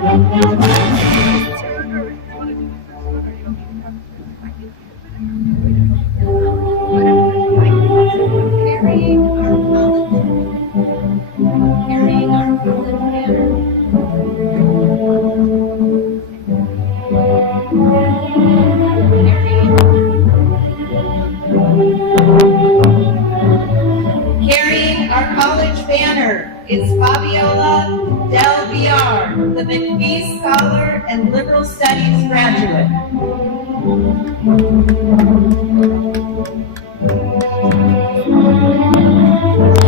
Carrying our college banner is Fabiola Del Villar, the Mcafee Scholar and Liberal Studies graduate.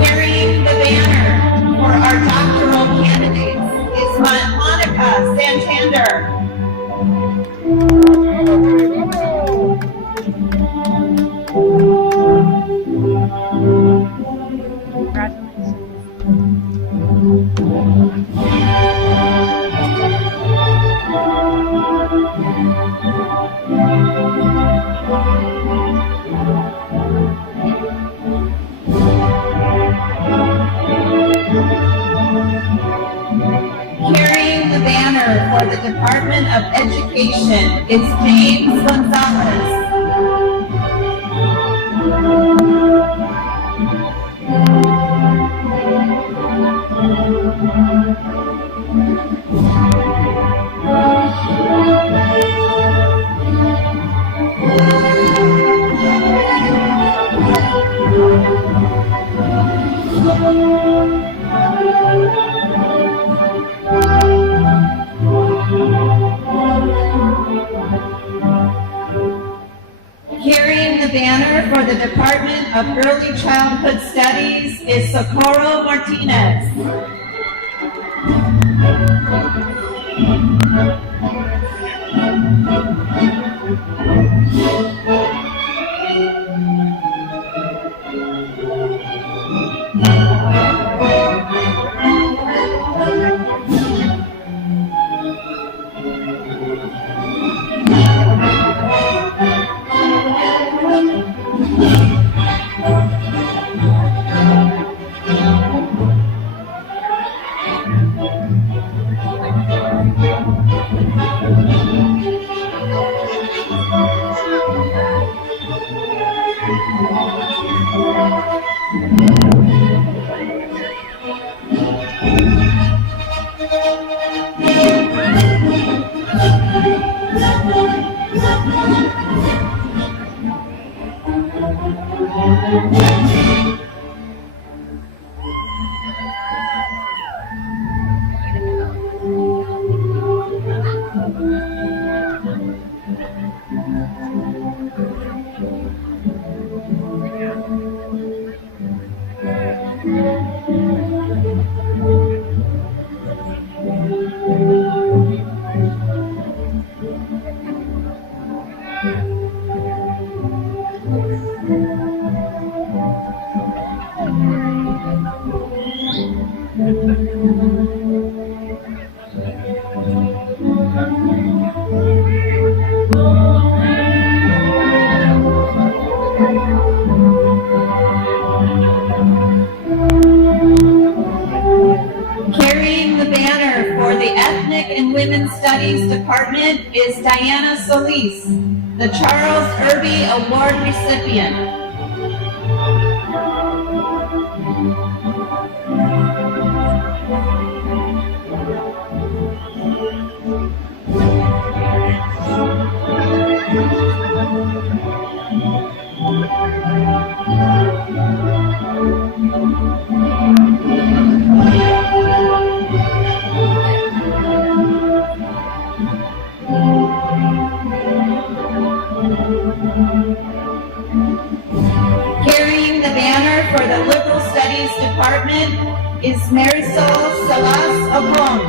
Carrying the banner for our doctoral candidates is Monica Santander. Carrying the banner for the Department of Education is James Gonzalez. Carrying the banner for the Department of Early Childhood Studies is Socorro Martinez. Carrying the banner for the Ethnic and Women's Studies Department is Diana Solis, the Charles Irby Award recipient. Carrying the banner for the Liberal Studies Department is Marisol Salas Obon.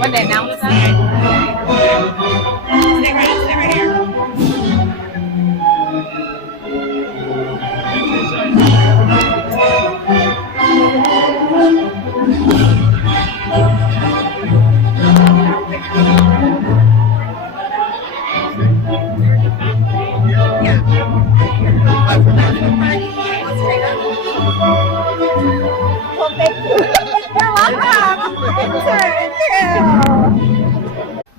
When they announce that? Stay right here. Well, thank you. You're welcome.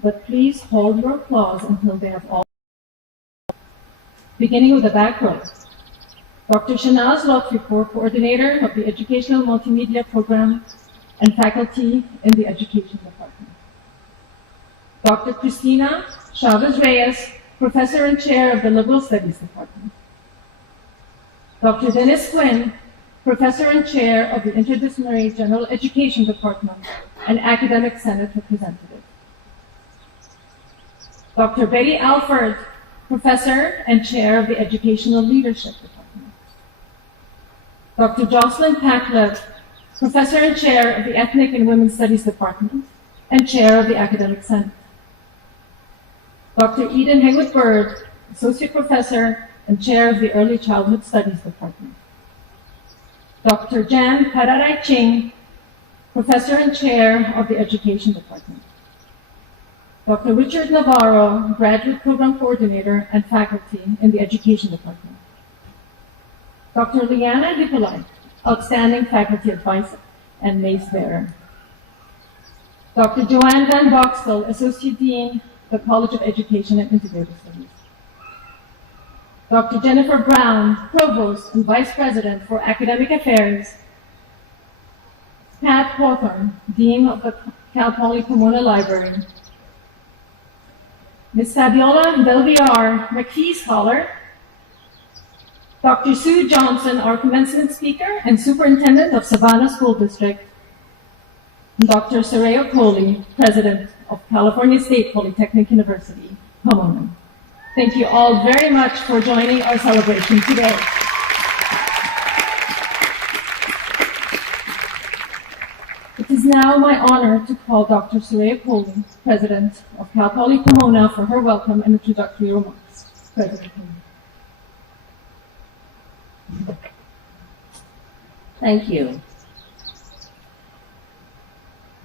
But please hold your applause until they have all. Beginning with the back row. Dr. Shanaz Lotfipur, Coordinator of the Educational Multimedia Program and Faculty in the Education Department. Dr. Christina Chavez Reyes, Professor and Chair of the Liberal Studies Department. Dr. Dennis Quinn, Professor and Chair of the Interdisciplinary General Education Department and Academic Senate Representative. Dr. Betty Alford, Professor and Chair of the Educational Leadership Department. Dr. Jocelyn Paklev, Professor and Chair of the Ethnic and Women's Studies Department and Chair of the Academic Senate. Dr. Eden Haywood Bird, Associate Professor and Chair of the Early Childhood Studies Department. Dr. Jan Kararai Ching, Professor and Chair of the Education Department. Dr. Richard Navarro, Graduate Program Coordinator and Faculty in the Education Department. Dr. Liana Hippolyte, Outstanding Faculty Advisor and Mace Bearer. Dr. Joanne Van Boxtel, Associate Dean, the College of Education and Integrative Studies. Dr. Jennifer Brown, Provost and Vice President for Academic Affairs. Pat Hawthorne, Dean of the Cal Poly Pomona Library. Ms. Fabiola Del Villar, Mcafee Scholar. Dr. Sue Johnson, our commencement speaker and superintendent of Savannah School District, and Dr. Serea, president of California State Polytechnic University, Pomona. Thank you all very much for joining our celebration today. It is now my honor to call Dr. Julian, president of Cal Poly Pomona, for her welcome and introductory remarks. President. Thank you.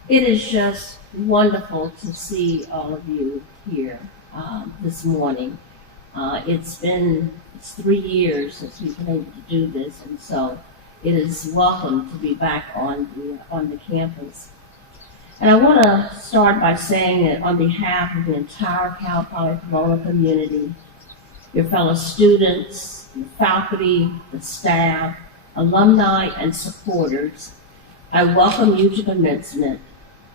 It is just wonderful to see all of you here this morning. It's 3 years since we've been able to do this, and so it is welcome to be back on the campus. And I want to start by saying that on behalf of the entire Cal Poly Pomona community, your fellow students, the faculty, the staff, alumni, and supporters, I welcome you to commencement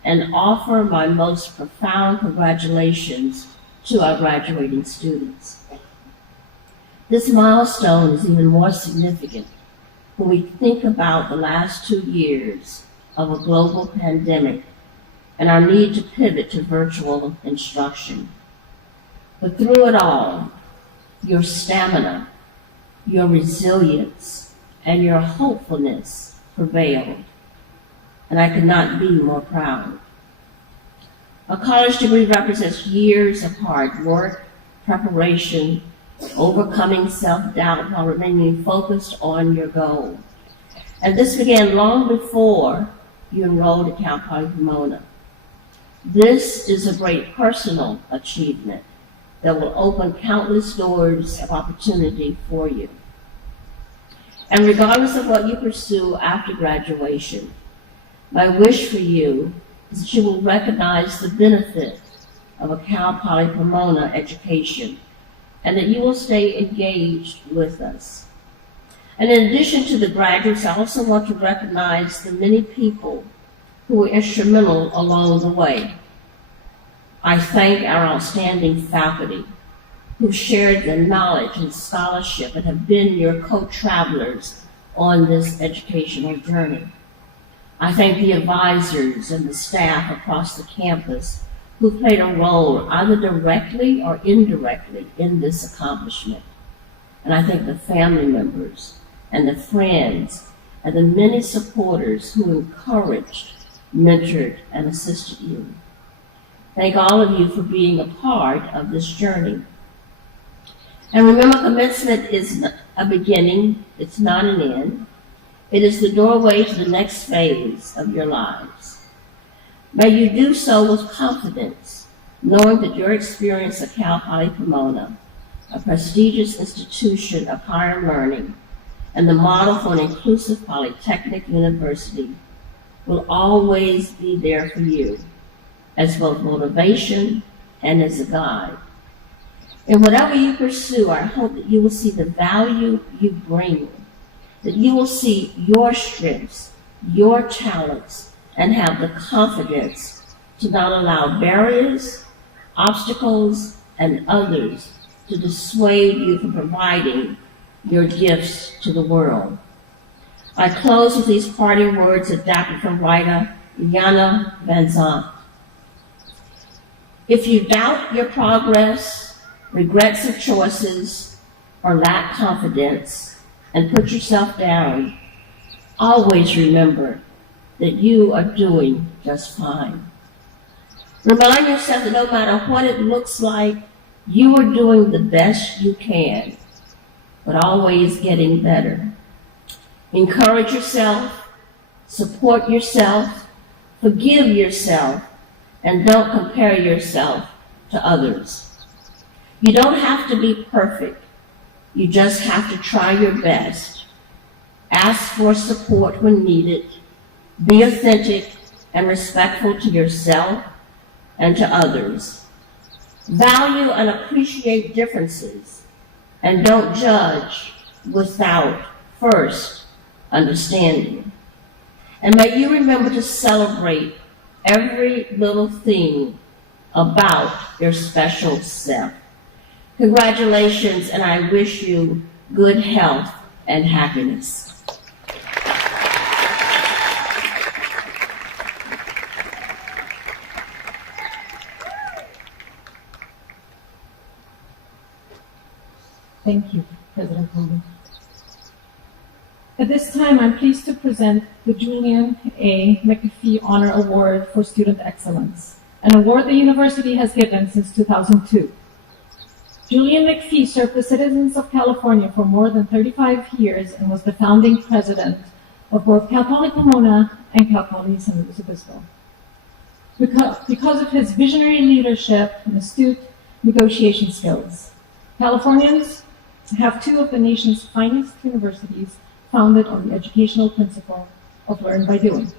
and offer my most profound congratulations to our graduating students. This milestone is even more significant when we think about the last 2 years of a global pandemic and our need to pivot to virtual instruction. But through it all, your stamina, your resilience, and your hopefulness prevailed, and I could not be more proud. A college degree represents years of hard work, preparation, overcoming self-doubt while remaining focused on your goal. And this began long before you enrolled at Cal Poly Pomona. This is a great personal achievement that will open countless doors of opportunity for you. And regardless of what you pursue after graduation, my wish for you is that you will recognize the benefit of a Cal Poly Pomona education and that you will stay engaged with us. And in addition to the graduates, I also want to recognize the many people who were instrumental along the way. I thank our outstanding faculty who shared their knowledge and scholarship and have been your co-travelers on this educational journey. I thank the advisors and the staff across the campus who played a role either directly or indirectly in this accomplishment. And I thank the family members and the friends and the many supporters who encouraged, mentored, and assisted you. Thank all of you for being a part of this journey. And remember, commencement is a beginning, it's not an end. It is the doorway to the next phase of your lives. May you do so with confidence, knowing that your experience at Cal Poly Pomona, a prestigious institution of higher learning, and the model for an inclusive polytechnic university will always be there for you, as both motivation and as a guide. In whatever you pursue, I hope that you will see the value you bring, that you will see your strengths, your talents, and have the confidence to not allow barriers, obstacles, and others to dissuade you from providing your gifts to the world. I close with these parting words adapted from writer Iyanla Vanzant. If you doubt your progress, regrets of choices, or lack confidence, and put yourself down, always remember that you are doing just fine. Remind yourself that no matter what it looks like, you are doing the best you can, but always getting better. Encourage yourself, support yourself, forgive yourself, and don't compare yourself to others. You don't have to be perfect. You just have to try your best. Ask for support when needed. Be authentic and respectful to yourself and to others. Value and appreciate differences, and don't judge without first understanding. And may you remember to celebrate every little thing about your special self. Congratulations, and I wish you good health, and happiness. Thank you, President Coleman. At this time, I'm pleased to present the Julian A. Mcafee Honor Award for Student Excellence, an award the university has given since 2002. Julian Mcafee served the citizens of California for more than 35 years and was the founding president of both Poly Pomona and Poly San Luis Obispo. Because of his visionary leadership and astute negotiation skills, Californians have two of the nation's finest universities founded on the educational principle of learn by doing.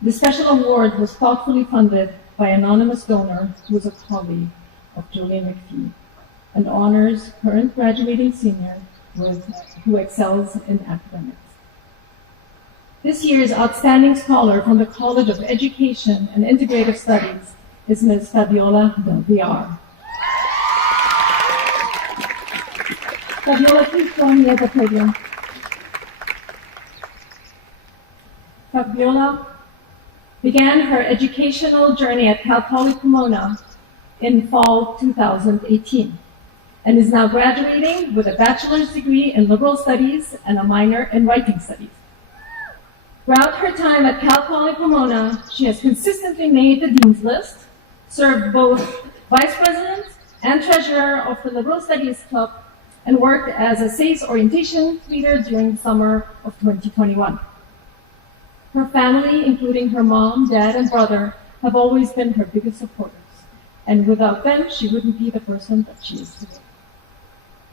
The special award was thoughtfully funded by an anonymous donor who was a colleague of Julian Mcafee, and honors current graduating senior who excels in academics. This year's outstanding scholar from the College of Education and Integrative Studies is Ms. Fabiola Del Villar. Fabiola, please join me at the podium. Fabiola began her educational journey at Poly Pomona in fall 2018 and is now graduating with a bachelor's degree in liberal studies and a minor in writing studies. Throughout her time at Poly Pomona, she has consistently made the dean's list, served both vice president and treasurer of the Liberal Studies Club, and worked as a SACE orientation leader during the summer of 2021. Her family, including her mom, dad, and brother, have always been her biggest supporters, and without them, she wouldn't be the person that she is today.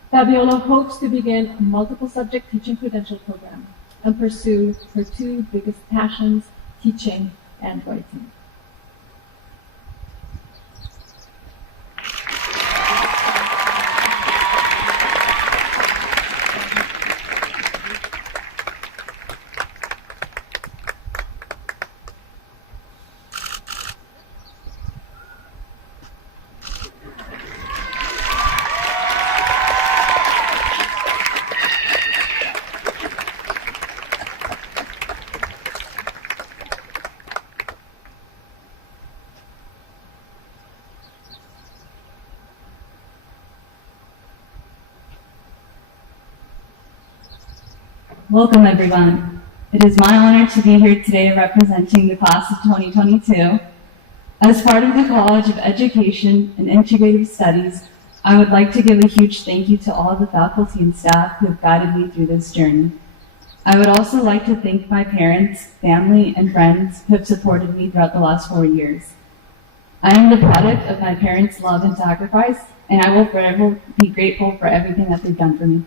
Fabiola hopes to begin a multiple subject teaching credential program and pursue her two biggest passions, teaching and writing. Welcome, everyone. It is my honor to be here today representing the class of 2022. As part of the College of Education and Integrative Studies, I would like to give a huge thank you to all the faculty and staff who have guided me through this journey. I would also like to thank my parents, family, and friends who have supported me throughout the last 4 years. I am the product of my parents' love and sacrifice, and I will forever be grateful for everything that they've done for me.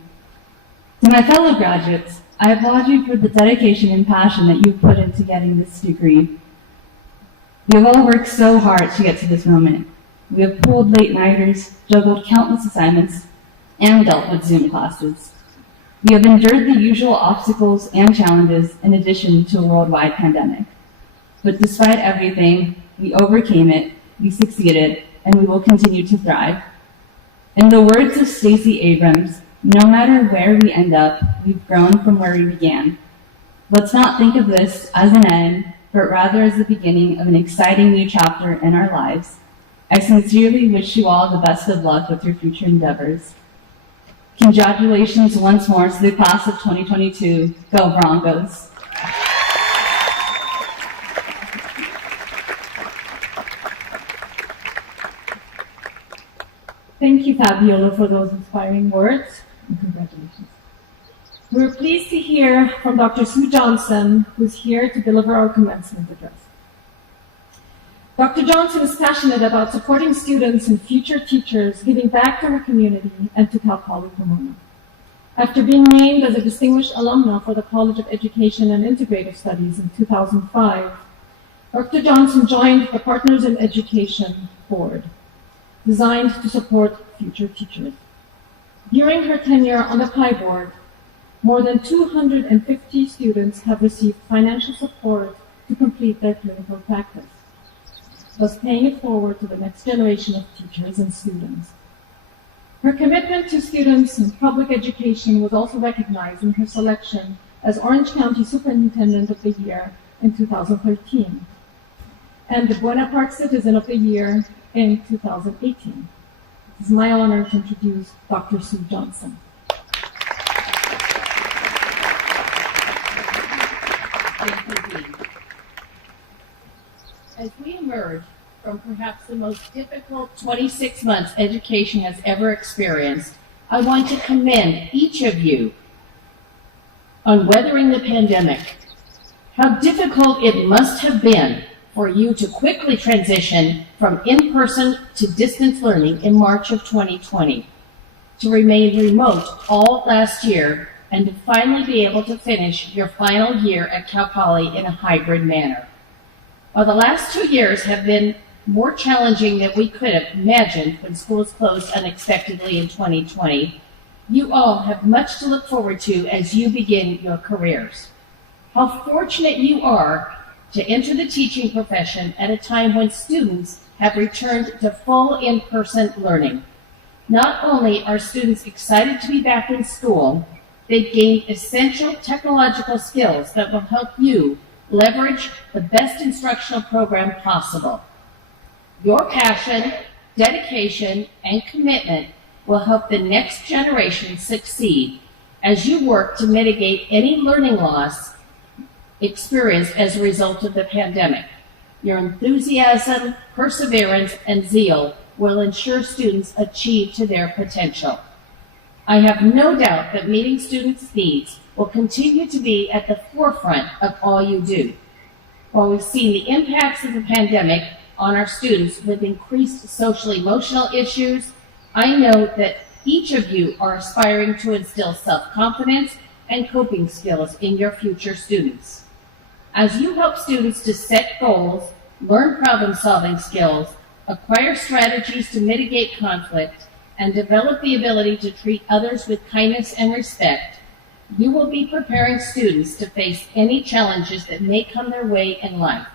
To my fellow graduates, I applaud you for the dedication and passion that you've put into getting this degree. We have all worked so hard to get to this moment. We have pulled late-nighters, juggled countless assignments, and dealt with Zoom classes. We have endured the usual obstacles and challenges in addition to a worldwide pandemic. But despite everything, we overcame it, we succeeded, and we will continue to thrive. In the words of Stacey Abrams, no matter where we end up, we've grown from where we began. Let's not think of this as an end, but rather as the beginning of an exciting new chapter in our lives. I sincerely wish you all the best of luck with your future endeavors. Congratulations once more to the class of 2022. Go Broncos! Thank you, Fabiola, for those inspiring words, and congratulations. We're pleased to hear from Dr. Sue Johnson, who's here to deliver our commencement address. Dr. Johnson is passionate about supporting students and future teachers, giving back to her community and to Poly Pomona. After being named as a distinguished alumna for the College of Education and Integrative Studies in 2005, Dr. Johnson joined the Partners in Education Board, designed to support future teachers. During her tenure on the PI board, more than 250 students have received financial support to complete their clinical practice, thus paying it forward to the next generation of teachers and students. Her commitment to students and public education was also recognized in her selection as Orange County Superintendent of the Year in 2013 and the Buena Park Citizen of the Year in 2018. It is my honor to introduce Dr. Sue Johnson. As we emerge from perhaps the most difficult 26 months education has ever experienced, I want to commend each of you on weathering the pandemic. How difficult it must have been for you to quickly transition from in-person to distance learning in March of 2020, to remain remote all last year, and to finally be able to finish your final year at Cal Poly in a hybrid manner. While the last 2 years have been more challenging than we could have imagined when schools closed unexpectedly in 2020, you all have much to look forward to as you begin your careers. How fortunate you are to enter the teaching profession at a time when students have returned to full in-person learning. Not only are students excited to be back in school, they've gained essential technological skills that will help you leverage the best instructional program possible. Your passion, dedication, and commitment will help the next generation succeed as you work to mitigate any learning loss experienced as a result of the pandemic. Your enthusiasm, perseverance, and zeal will ensure students achieve to their potential. I have no doubt that meeting students' needs will continue to be at the forefront of all you do. While we've seen the impacts of the pandemic on our students with increased social-emotional issues, I know that each of you are aspiring to instill self-confidence and coping skills in your future students. As you help students to set goals, learn problem-solving skills, acquire strategies to mitigate conflict, and develop the ability to treat others with kindness and respect, you will be preparing students to face any challenges that may come their way in life.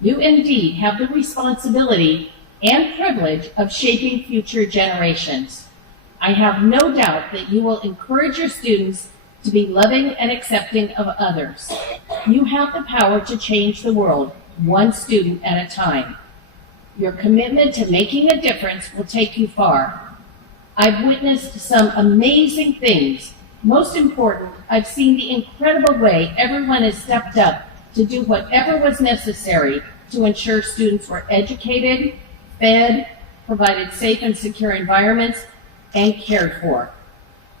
You indeed have the responsibility and privilege of shaping future generations. I have no doubt that you will encourage your students to be loving and accepting of others. You have the power to change the world, one student at a time. Your commitment to making a difference will take you far. I've witnessed some amazing things. Most important, I've seen the incredible way everyone has stepped up to do whatever was necessary to ensure students were educated, fed, provided safe and secure environments, and cared for.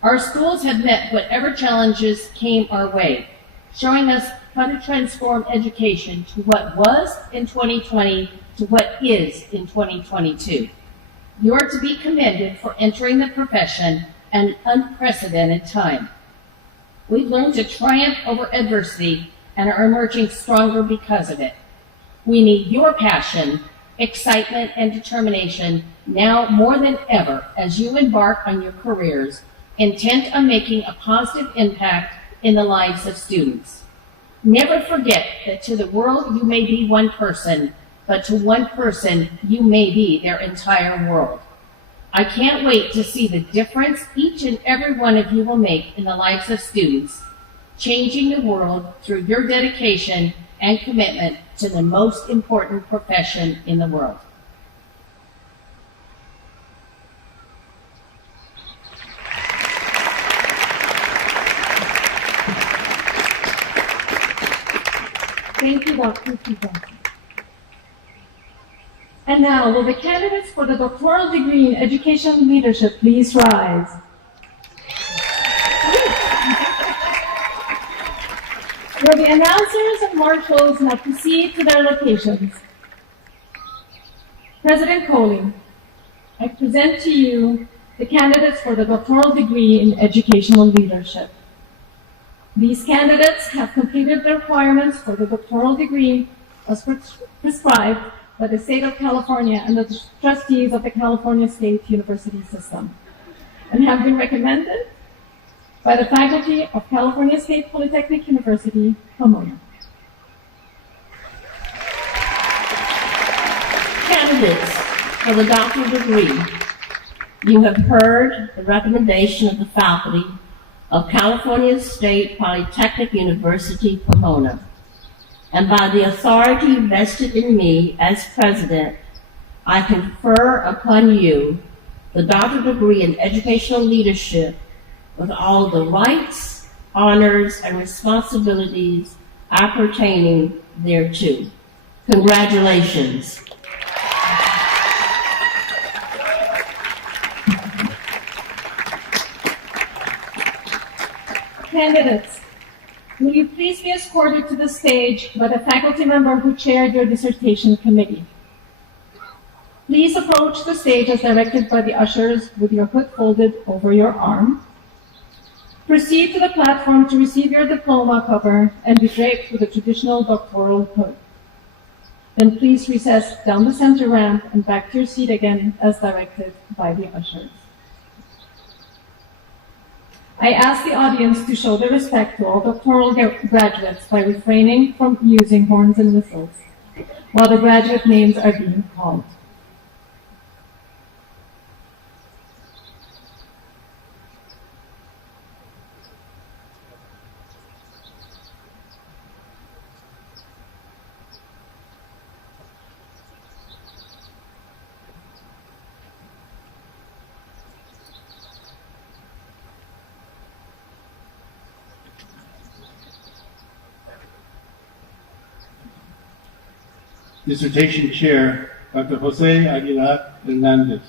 Our schools have met whatever challenges came our way, showing us how to transform education to what was in 2020 to what is in 2022. You are to be commended for entering the profession at an unprecedented time. We've learned to triumph over adversity and are emerging stronger because of it. We need your passion, excitement, and determination now more than ever as you embark on your careers, intent on making a positive impact in the lives of students. Never forget that to the world you may be one person, but to one person you may be their entire world. I can't wait to see the difference each and every one of you will make in the lives of students, changing the world through your dedication and commitment to the most important profession in the world. Thank you, Dr. Johnson. And now, will the candidates for the doctoral degree in education leadership please rise? Will the announcers and marshals now proceed to their locations? President Coleman, I present to you the candidates for the doctoral degree in educational leadership. These candidates have completed the requirements for the doctoral degree as prescribed by the state of California and the trustees of the California State University System, and have been recommended by the faculty of California State Polytechnic University, Pomona. Candidates for the doctoral degree You have heard the recommendation of the faculty of California State Polytechnic University, Pomona. And by the authority vested in me as president, I confer upon you the doctoral degree in educational leadership with all the rights, honors, and responsibilities appertaining thereto. Congratulations. Candidates, will you please be escorted to the stage by the faculty member who chaired your dissertation committee? Please approach the stage as directed by the ushers with your hood folded over your arm. Proceed to the platform to receive your diploma cover and be draped with a traditional doctoral hood. Then please recess down the center ramp and back to your seat again as directed by the ushers. I ask the audience to show their respect to all doctoral graduates by refraining from using horns and whistles while the graduate names are being called. Dissertation Chair, Dr. Jose Aguilar Hernandez.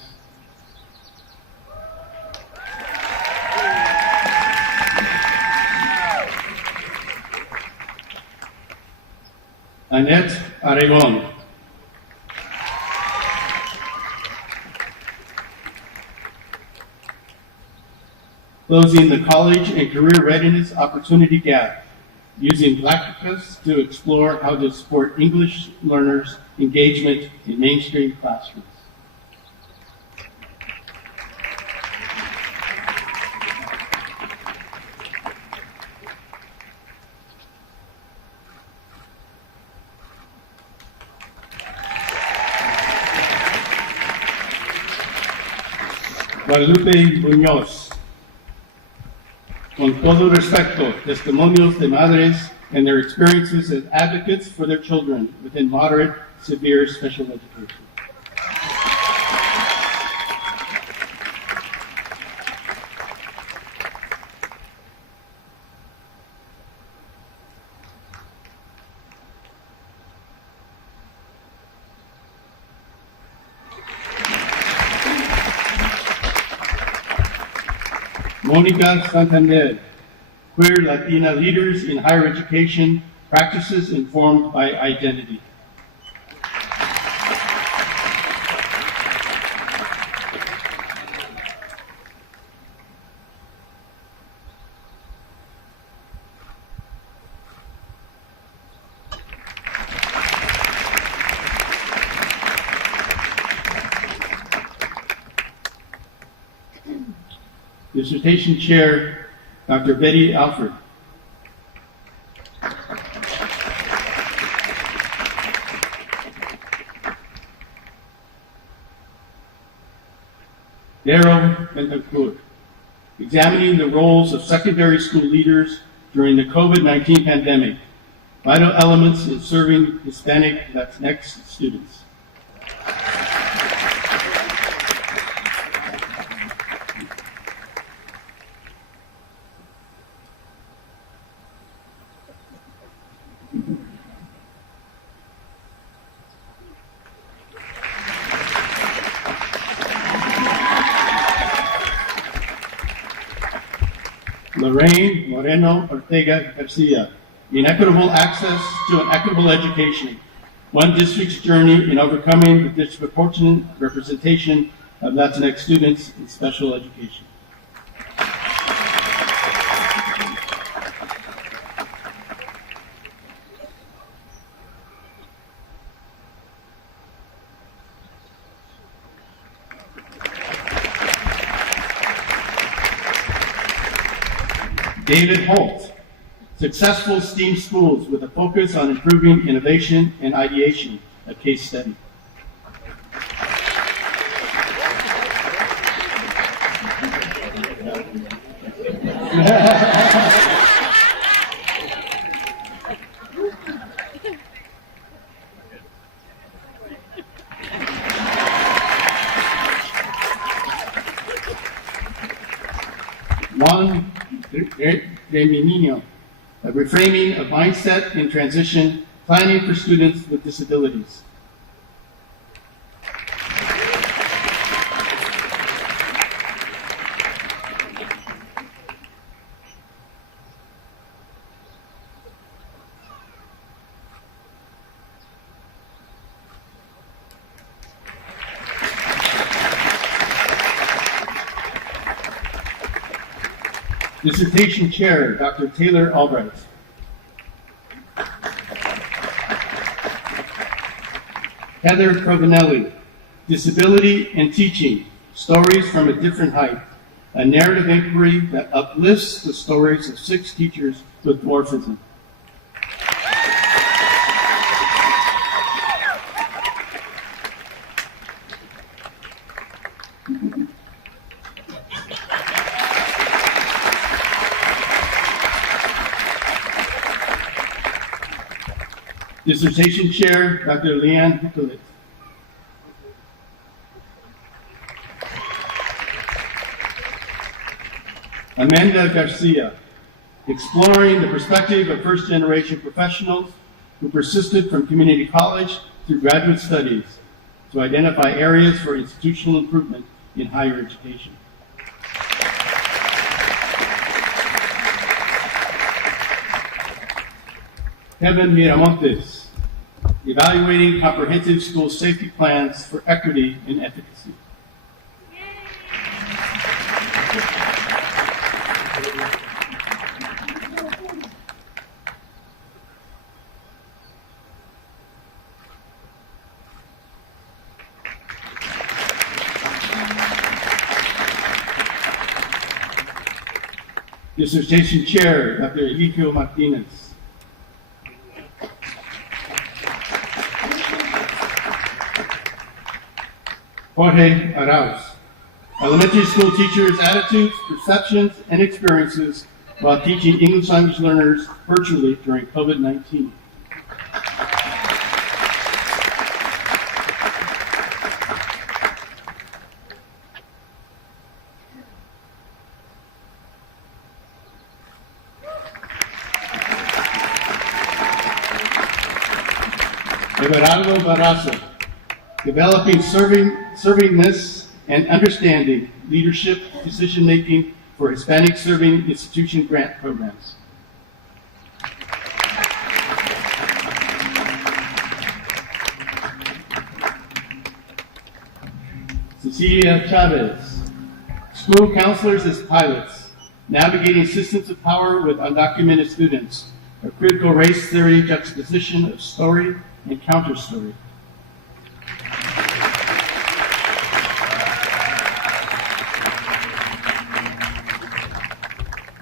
Annette Aragon. Closing the college and career readiness opportunity gap, using Blacktopus to explore how to support English learners' engagement in mainstream classrooms. Guadalupe Muñoz. Con todo respeto, testimonios de madres and their experiences as advocates for their children within moderate, severe special education. Monica Santander, Queer Latina Leaders in Higher Education, Practices Informed by Identity. Dissertation Chair, Dr. Betty Alford. Darrell Bentancur, examining the roles of secondary school leaders during the COVID-19 pandemic, vital elements in serving Hispanic Latinx students. Lorraine Moreno Ortega Garcia, inequitable access to an equitable education, one district's journey in overcoming the disproportionate representation of Latinx students in special education. David Holt, successful STEAM schools with a focus on improving innovation and ideation, a case study. Juan Reminino, reframing a mindset in transition, planning for students with disabilities. Dissertation Chair, Dr. Taylor Albright. Heather Provinelli, Disability and Teaching, Stories from a Different Height, a narrative inquiry that uplifts the stories of 6 teachers with dwarfism. Dissertation Chair, Dr. Leanne Hippolyte. Amanda Garcia, exploring the perspective of first-generation professionals who persisted from community college through graduate studies to identify areas for institutional improvement in higher education. Kevin Miramontes, evaluating comprehensive school safety plans for equity and efficacy. Dissertation Chair, Dr. Eligio Martinez. Jorge Arauz, elementary school teachers' attitudes, perceptions, and experiences while teaching English language learners virtually during COVID-19. Everardo Barraza, developing servingness and understanding, leadership, decision-making for Hispanic serving institution grant programs. Cecilia Chavez, school counselors as pilots, navigating systems of power with undocumented students, a critical race theory juxtaposition of story and counter-story.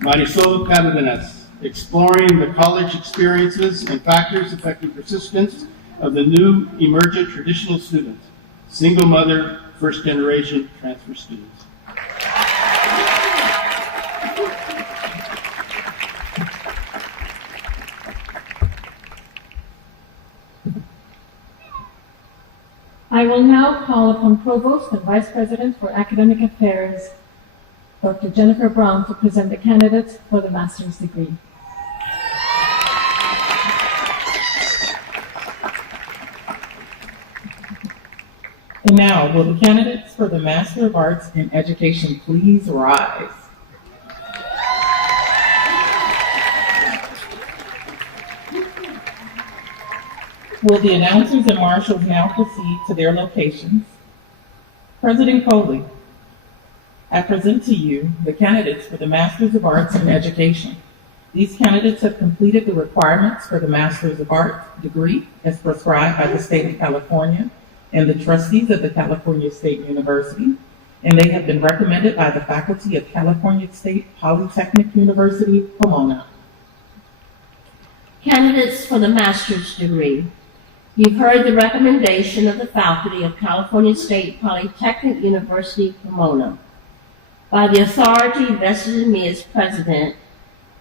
Marisol Cardenas, exploring the college experiences and factors affecting persistence of the new emergent traditional student, single mother, first generation transfer students. I will now call upon Provost and Vice President for Academic Affairs, Dr. Jennifer Brown, to present the candidates for the master's degree. And now, will the candidates for the Master of Arts in Education please rise? Will the announcers and marshals now proceed to their locations? President Coley, I present to you the candidates for the Masters of Arts in Education. These candidates have completed the requirements for the Masters of Arts degree as prescribed by the state of California and the trustees of the California State University, and they have been recommended by the faculty of California State Polytechnic University, Pomona. Candidates for the master's degree. You've heard the recommendation of the faculty of California State Polytechnic University, Pomona. By the authority vested in me as president,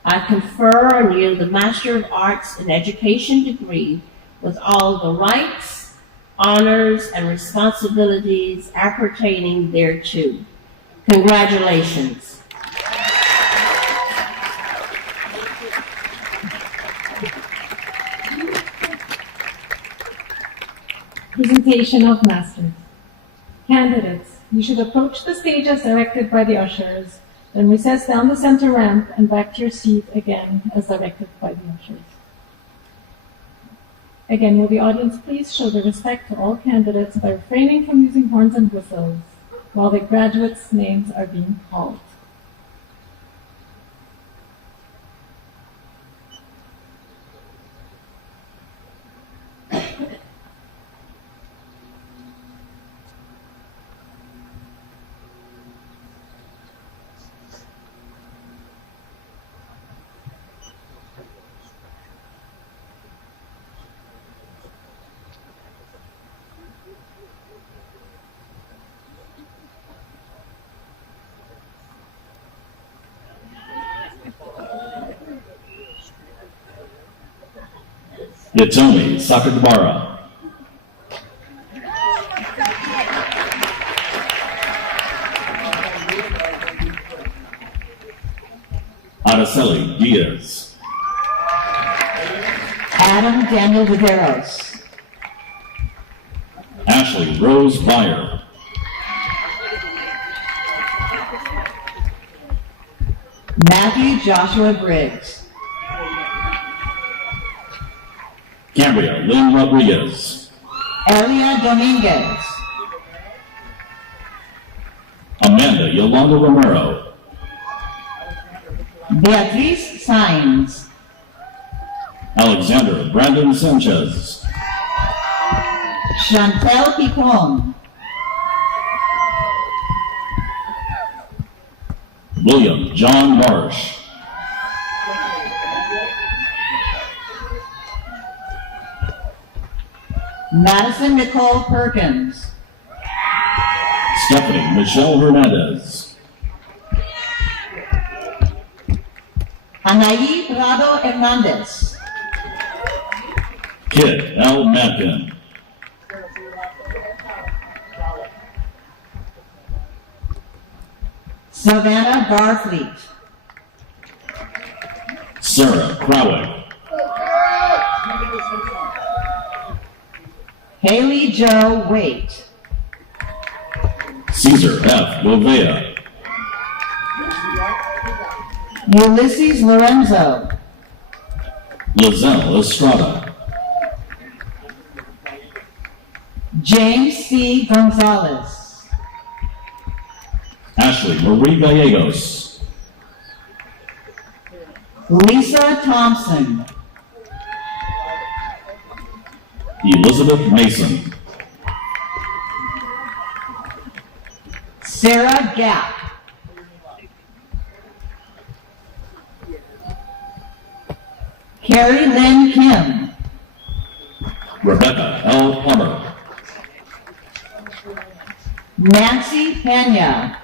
I confer on you the Master of Arts in Education degree with all the rights, honors, and responsibilities appertaining thereto. Congratulations. Presentation of Masters. Candidates, you should approach the stage as directed by the ushers, then recess down the center ramp and back to your seat again as directed by the ushers. Again, will the audience please show their respect to all candidates by refraining from using horns and whistles while the graduates' names are being called. Yatomi Sakakibara. Araceli Diaz. Adam Daniel Viveros. Ashley Rose Byer. Matthew Joshua Briggs. Cambria Lynn Rodriguez. Elia Dominguez. Amanda Yolanda Romero. Beatriz Sainz. Alexander Brandon Sanchez. Chantel Picon. William John Marsh. Madison Nicole Perkins. Stephanie Michelle Hernandez. Anaí Prado Hernandez. Kit L. Matkin. Savannah Barfleet. Sarah Krawick. Haley Jo Waite. Caesar F. Lovea. Ulysses Lorenzo. Lizelle Estrada. James C. Gonzalez. Ashley Marie Gallegos. Lisa Thompson. Elizabeth Mason. Sarah Gap. Carrie Lynn Kim. Rebecca L. Plummer. Nancy Pena.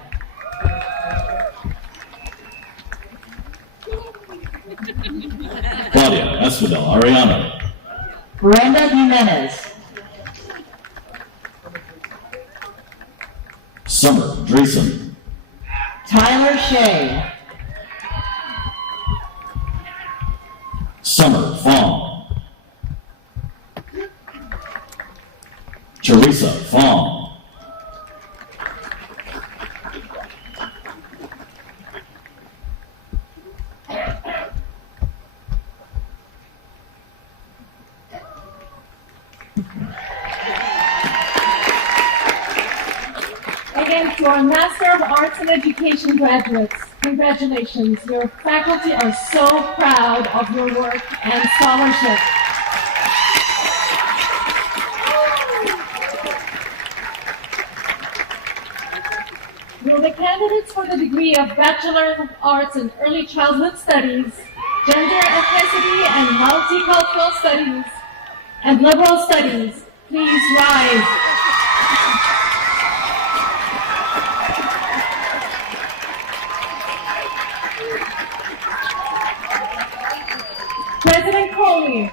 Claudia Esquivel Ariano. Brenda Jimenez. Summer Dreesen. Tyler Shea. Summer Fong. Teresa Fong. Again, to our Master of Arts in Education graduates, congratulations. Your faculty are so proud of your work and scholarship. Will the candidates for the degree of Bachelor of Arts in Early Childhood Studies, Gender, Ethnicity, and Multicultural Studies, and Liberal Studies please rise? President Coleman,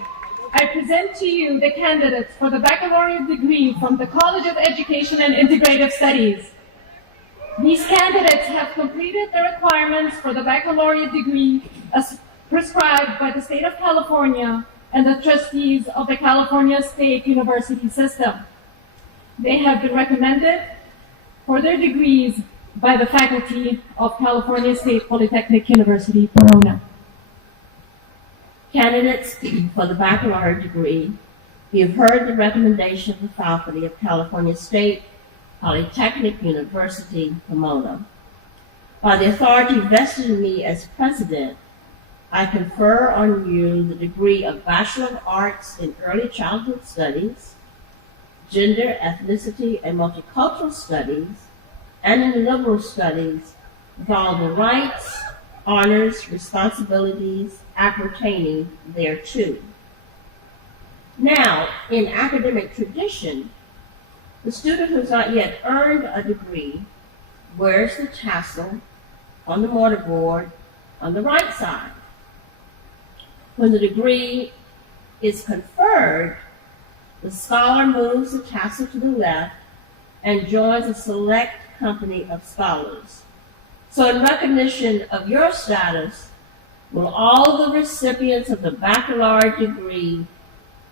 I present to you the candidates for the baccalaureate degree from the College of Education and Integrative Studies. These candidates have completed the requirements for the baccalaureate degree as prescribed by the state of California and the trustees of the California State University System. They have been recommended for their degrees by the faculty of California State Polytechnic University, Pomona. Candidates for the baccalaureate degree, you have heard the recommendation of the faculty of California State Polytechnic University, Pomona. By the authority vested in me as president, I confer on you the degree of Bachelor of Arts in Early Childhood Studies, Gender, Ethnicity, and Multicultural Studies, and in Liberal Studies, with all the rights, honors, responsibilities appertaining thereto. Now, in academic tradition, the student who has not yet earned a degree wears the tassel on the mortarboard on the right side. When the degree is conferred, the scholar moves the tassel to the left and joins a select company of scholars. So in recognition of your status, will all the recipients of the baccalaureate degree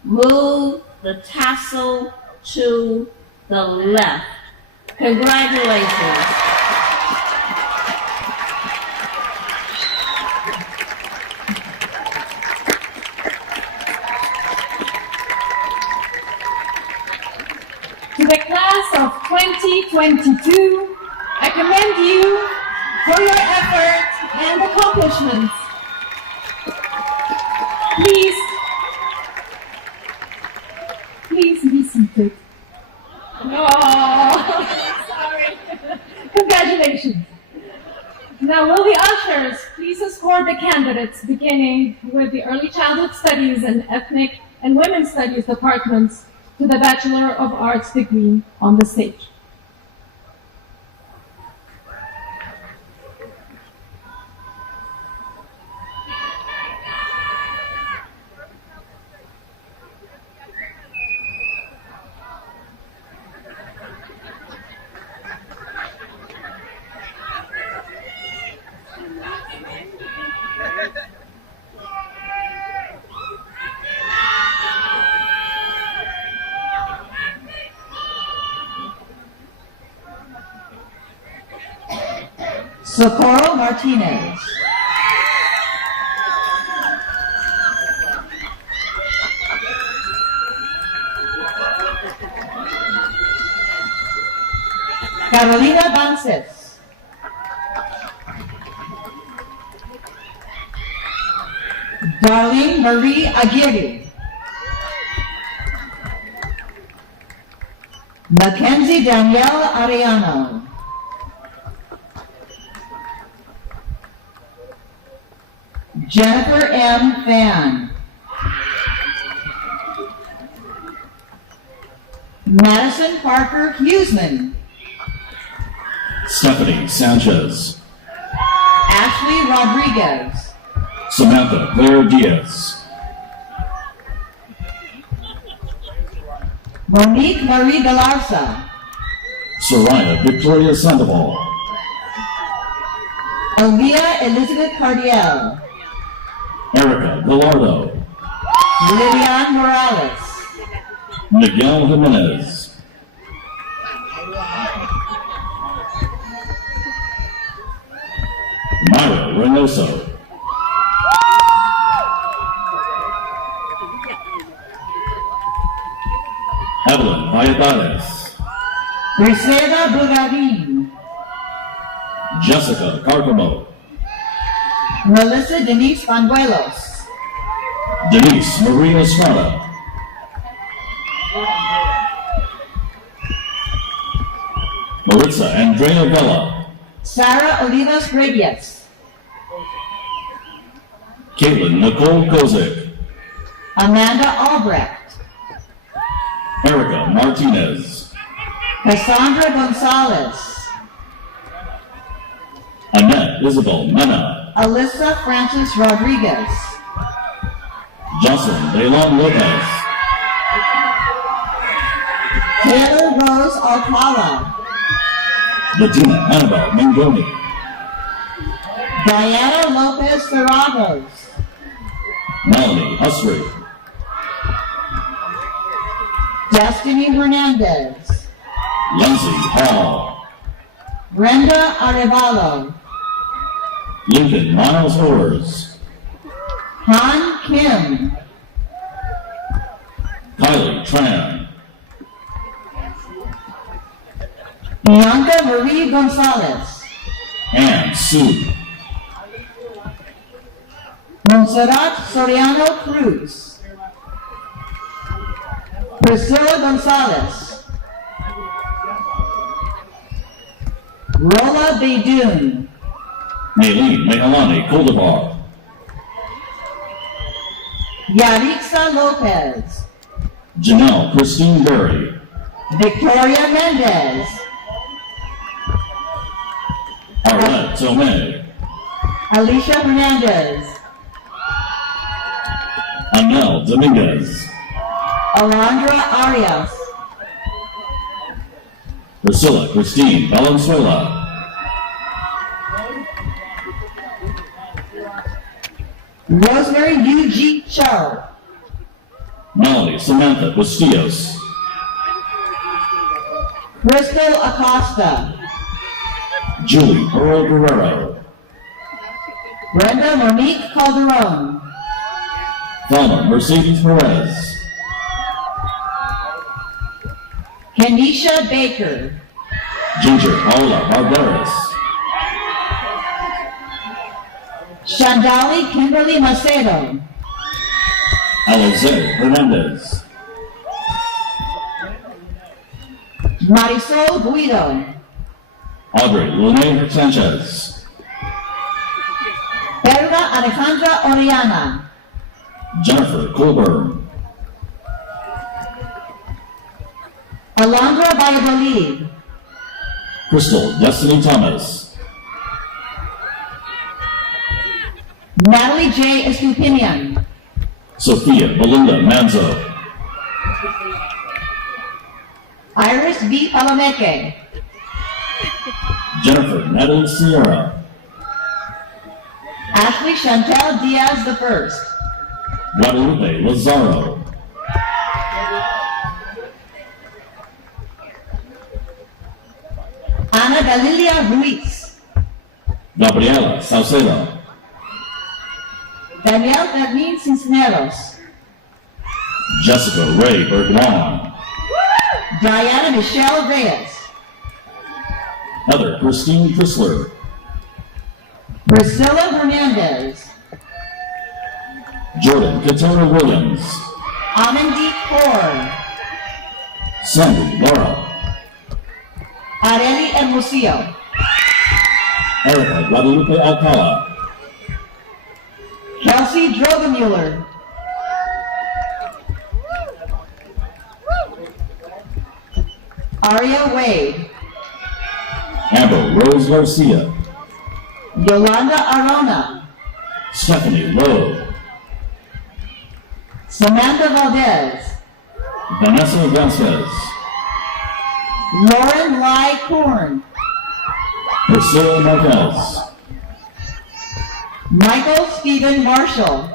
move the tassel to the left? Congratulations. To the class of 2022, I commend you for your effort and accomplishments. Please be seated. Oh, sorry. Congratulations. Now, will the ushers please escort the candidates, beginning with the Early Childhood Studies and Ethnic and Women's Studies departments, to the Bachelor of Arts degree on the stage. Socorro Martinez. Carolina Vances. Darlene Marie Aguirre. Mackenzie Danielle Arellano. Jennifer M. Fan. Madison Parker Huseman. Stephanie Sanchez. Ashley Rodriguez. Samantha Claire Diaz. Monique Marie Galarza. Soraya Victoria Sandoval. Olivia Elizabeth Cardiel. Erica Gallardo. Lilian Morales. Miguel Jimenez. Myra Reynoso. Evelyn Valladares. Griselda Bugarin. Jessica Carcamo. Melissa Denise Banuelos. Denise Marie Estrada. Maritza Andrea Vela. Sarah Olivas Reyes. Caitlin Nicole Kozik. Amanda Albrecht. Erica Martinez. Cassandra Gonzalez. Annette Isabel Mena. Alyssa Francis Rodriguez. Jocelyn Delon Lopez. Taylor Rose Alcala. Medina Annabelle Mangoni. Diana Lopez Ferrados. Melanie Husry. Destiny Hernandez. Lindsay Hall. Brenda Arevalo. Lincoln Miles Orrs. Han Kim. Kylie Tran. Bianca Marie Gonzalez. Ann Sue. Montserrat Soriano Cruz. Priscilla Gonzalez. Rola Beydoun. Maylene Mehalani Coldebar. Yaritza Lopez. Janelle Christine Berry. Victoria Mendez. Arlette Tomei. Alicia Hernandez. Anel Dominguez. Alondra Arias. Priscilla Christine Valenzuela. Rosemary Eugene Cho. Melanie Samantha Bustillos. Crystal Acosta. Julie Pearl Guerrero. Brenda Monique Calderon. Thelma Mercedes Perez. Kenisha Baker. Ginger Paula Barberis. Shandali Kimberly Macedo. Alize Hernandez. Marisol Guido. Audrey Lene Sanchez. Perla Alejandra Oriana. Jennifer Colburn. Alondra Valladolid. Crystal Destiny Thomas. Natalie J. Estupinian. Sophia Belinda Manzo. Iris B. Palomeque. Jennifer Natalie Sierra. Ashley Chantel Diaz I. Guadalupe Lazaro. Ana Galilia Ruiz. Gabriela Saucedo. Daniel Fermin Cisneros. Jessica Ray Bergman. Diana Michelle Reyes. Heather Christine Chrysler. Priscilla Hernandez. Jordan Katona Williams. Amandeep Kaur. Sandy Laura. Areli Hermosillo. Erica Guadalupe Alcala. Kelsey Drogemuller. Aria Wade. Amber Rose Garcia. Yolanda Arona. Stephanie Lowe. Samantha Valdez. Vanessa Vasquez. Lauren Lai Korn. Priscilla Marquez. Michael Stephen Marshall.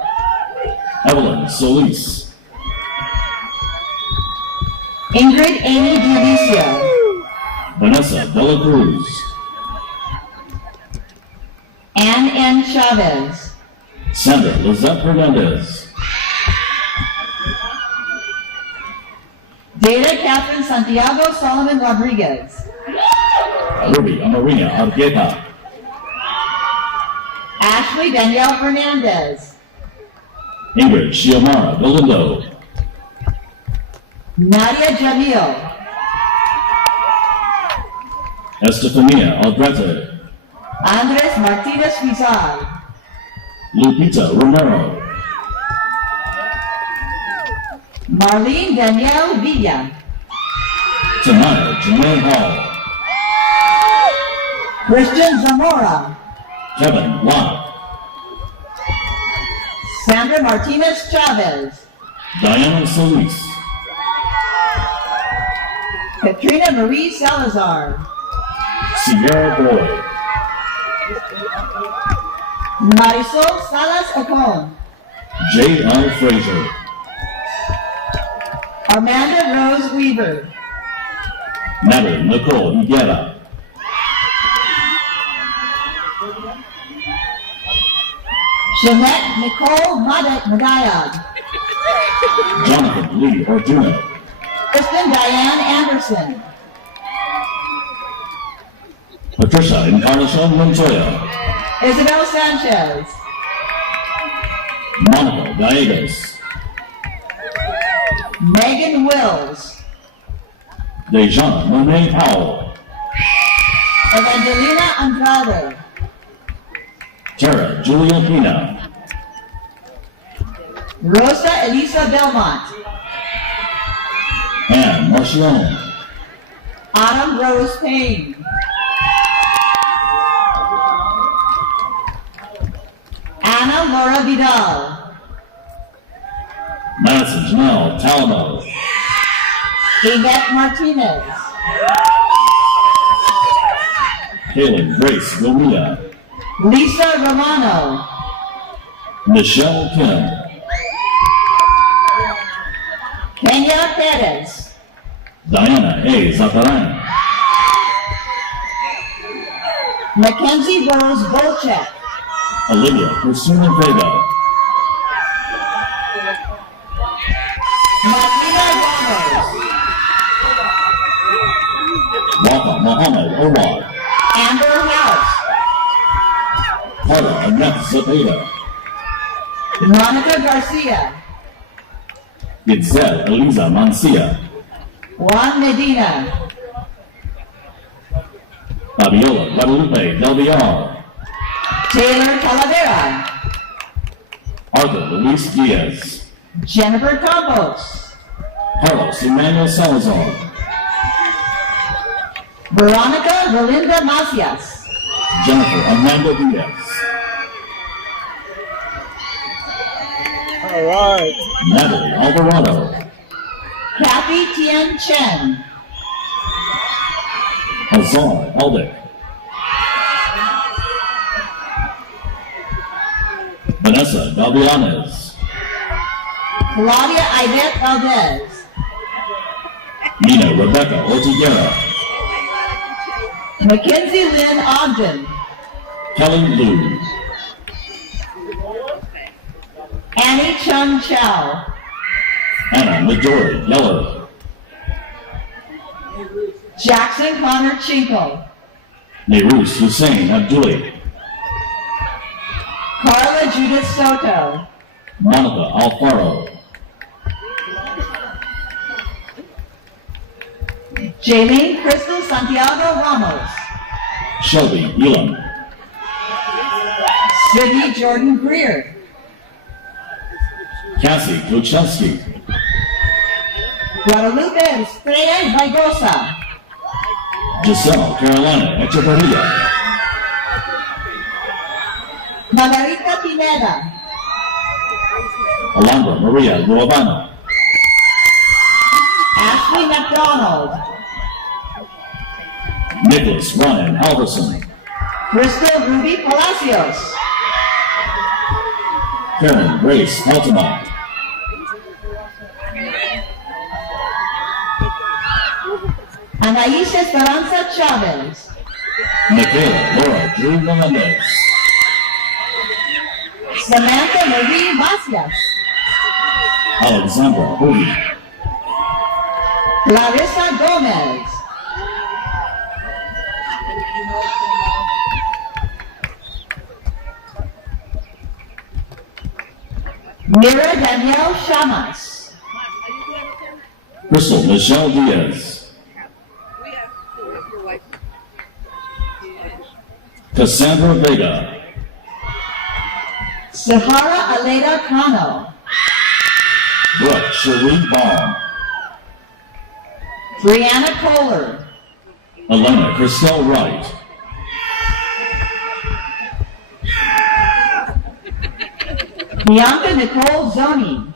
Evelyn Solis. Ingrid Amy Delicio. Vanessa Dela Cruz. Ann N. Chavez. Sandra Lizette Hernandez. Data Catherine Santiago Solomon Rodriguez. Ruby Amarina Argueta. Ashley Danielle Fernandez. Ingrid Shiomara Galindo. Nadia Jamil. Estefania Aldrete. Andres Martinez Rizal. Lupita Romero. Marlene Danielle Villa. Tamara Jermaine Hall. Christian Zamora. Kevin Locke. Sandra Martinez Chavez. Diana Solis, Katrina Marie Salazar. Sierra Boyd, Marisol Salas Ocon. J.L. Frazier, Amanda Rose Weaver. Natalie Nicole Higuera, Jeanette Nicole Madayag. Jonathan Lee Orduno, Kristen Diane Anderson. Patricia Encarnacion Montoya, Isabel Sanchez. Monica Gallegos, Megan Wills. Dejana Monet Powell, Evangelina Andrade. Tara Julia Pina, Rosa Elisa Belmont. Anne Marcion, Autumn Rose Payne. Anna Laura Vidal. Madison Janelle Talamo, Yvette Martinez. Kaylin Grace Gomia, Lisa Romano. Michelle Kim, Kenya Perez. Diana A. Zataran, Mackenzie Rose Bolchek. Olivia Christina Vega, Martina Ramos. Wafa Muhammad Owad, Amber House. Carla Annette Zepeda, Monica Garcia. Itzel Eliza Mancia, Juan Medina. Fabiola Guadalupe Del Villar, Taylor Calavera. Arthur Luis Diaz, Jennifer Campos. Carlos Emmanuel Salazar, Veronica Belinda Macias. Jennifer Amanda Diaz, All right. Natalie Alvarado, Kathy Tien Chen. Hazar Eldick, Vanessa Gavianes, Claudia Ivette Valdez. Nina Rebecca Ortiguera, Mackenzie Lynn Ogden. Kelly Lou, Annie Chung Chow. Anna Midori Yeller, Jackson Connor Chinko. Neirus Hussein Abduli, Carla Judith Soto. Monica Alfaro, Jaylene Crystal Santiago Ramos. Shelby Elam, Sydney Jordan Greer. Cassie Kluchowski, Guadalupe Estrella Vaigosa. Giselle Carolina Echeverria, Margarita Pineda. Alondra Maria Ruabano, Ashley McDonald. Nicholas Ryan Halverson, Crystal Ruby Palacios. Karen Grace Altamont, Anaís Esperanza Chavez. Michaela Laura Drew Melendez, Samantha Marie Macias. Alexandra Hoody, Clarissa Gomez. Mira Danielle Shamas. Crystal Michelle Diaz, Cassandra Vega, Sahara Aleda Cano. Brooke Cherie Baum, Brianna Kohler. Elena Christelle Wright, Bianca Nicole Zoni.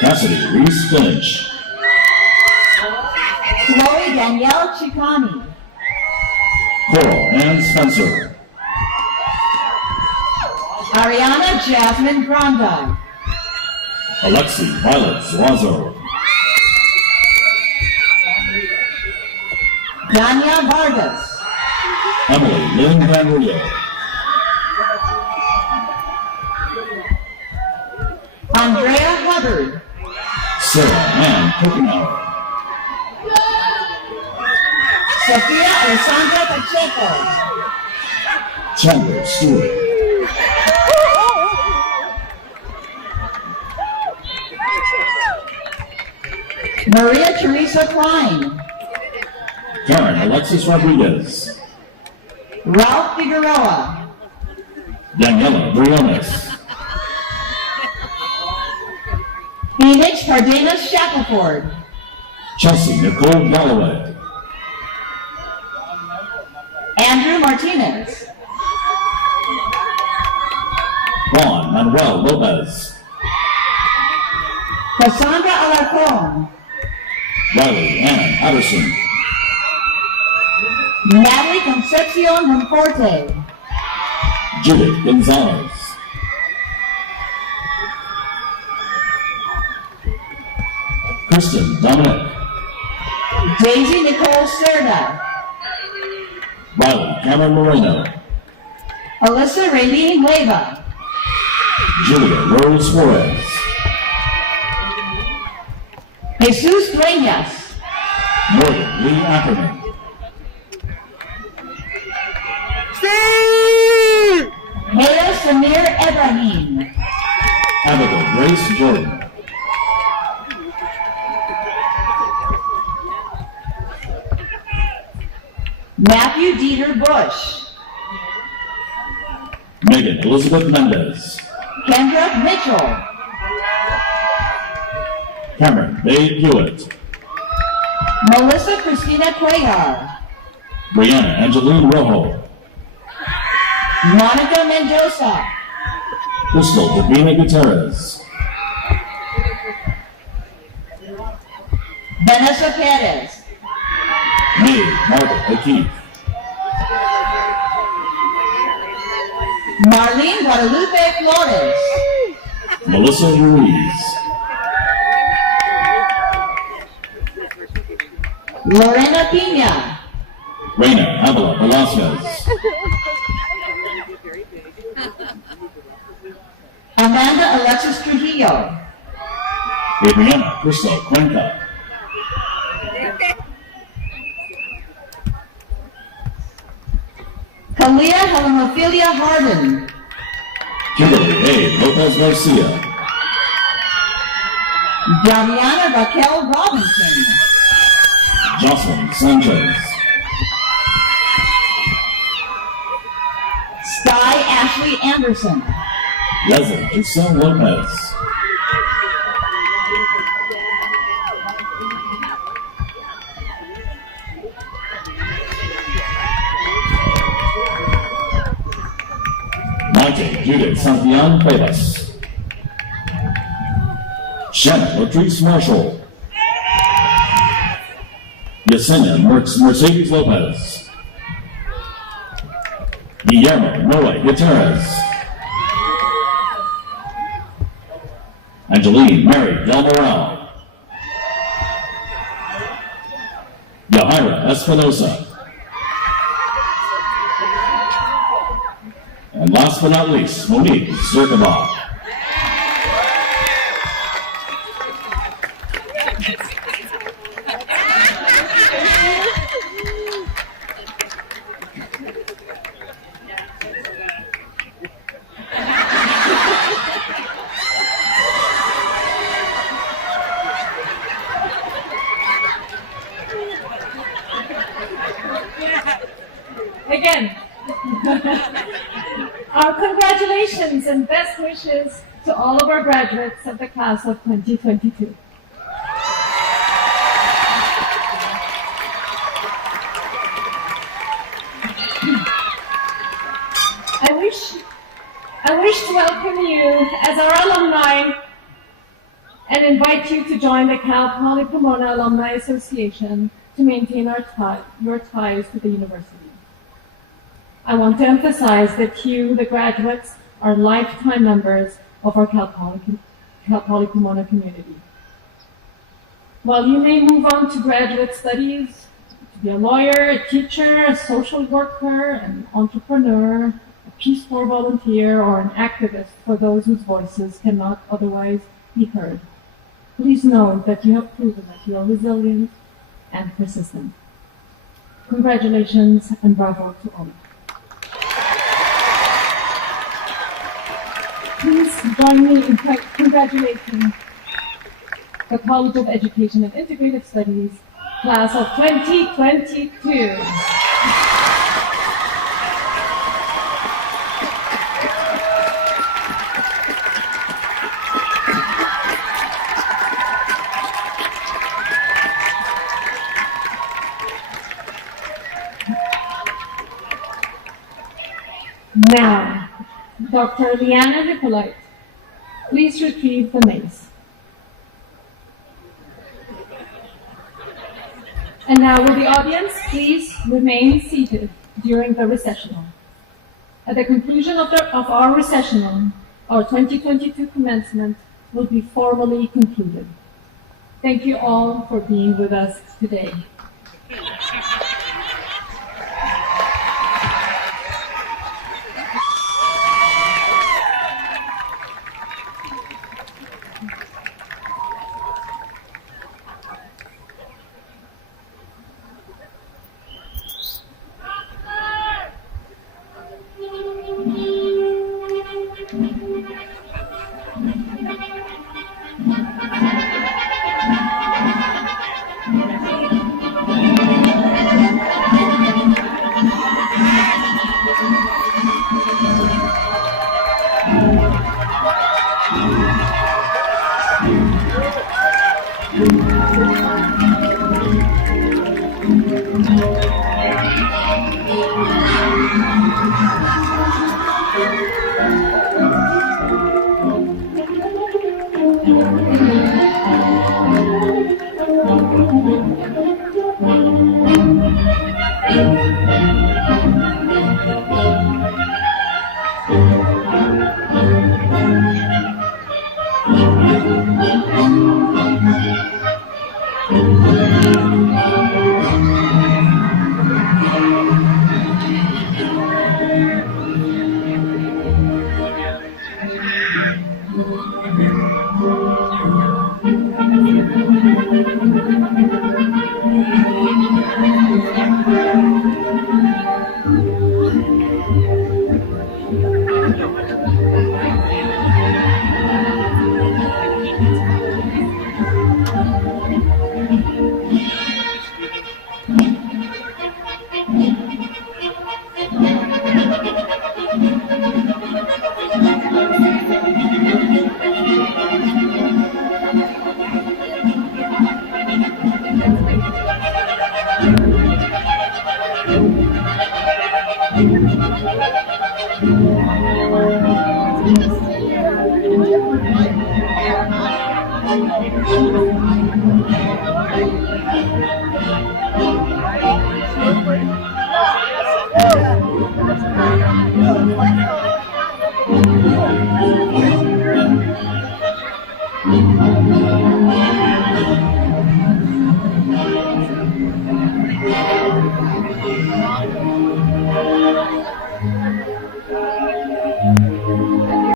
Cassidy Reese Finch. Chloe Danielle Chicani. Coral Ann Spencer. Ariana Jasmine Granda. Alexi Violet Suazo. Dania Vargas. Emily Lynn Van Rio. Andrea Hubbard. Sarah Ann Kuchenauer. Sofia Alessandra Pacheco. Chandler Stewart. Maria Teresa Klein. Karen Alexis Rodriguez. Ralph Figueroa. Daniela Briones. Phoenix Cardenas Shackelford. Chelsea Nicole Galloway. Andrew Martinez. Juan Manuel Lopez. Cassandra Alarcon. Riley Ann Patterson. Natalie Concepcion Monforte. Judith Gonzalez. Kristen Dominic. Daisy Nicole Cerda. Riley Cameron Moreno. Alyssa Raylene Leyva. Julia Rose Suarez. Jesus Dueñas. Morgan Lee Ackerman. Hela Samir Ibrahim. Abigail Grace Jordan. Matthew Dieter Bush. Megan Elizabeth Mendez. Kendra Mitchell. Cameron Bay Hewitt. Melissa Christina Cuellar. Brianna Angeline Rojo. Monica Mendoza. Crystal Davina Gutierrez. Vanessa Perez. Me, Margaret O'Keefe. Marlene Guadalupe Flores. Melissa Ruiz. Lorena Pina. Reina Avila Velasquez. Amanda Alexis Trujillo. Adriana Crystal Cuenca. Kalia Helenophilia Harden. Kimberly A. Lopez Garcia. Damiana Raquel Robinson. Jocelyn Sanchez. Sky Ashley Anderson. Leslie Giselle Lopez. Monte Judith Santillan Cuevas. Shannon Latrice Marshall. Yesenia Mercedes Lopez. Guillermo Noe Gutierrez. Angeline Mary Del Moral. Yahaira Espinosa. And last but not least, Monique Zerkabach. Again, our congratulations and best wishes to all of our graduates of the class of 2022. I wish to welcome you as our alumni and invite you to join the Poly Pomona Alumni Association to maintain your ties to the university. I want to emphasize that you, the graduates, are lifetime members of our Cal Poly Pomona community. While you may move on to graduate studies, to be a lawyer, a teacher, a social worker, an entrepreneur, a Peace Corps volunteer, or an activist for those whose voices cannot otherwise be heard, please know that you have proven that you are resilient and persistent. Congratulations and bravo to all of you. Please join me in congratulating the College of Education and Integrative Studies, class of 2022. Now, Dr. Liana Nicolite, please retrieve the mace. And now, will the audience please remain seated during the recessional? At the conclusion of our recessional, our 2022 commencement will be formally concluded. Thank you all for being with us today.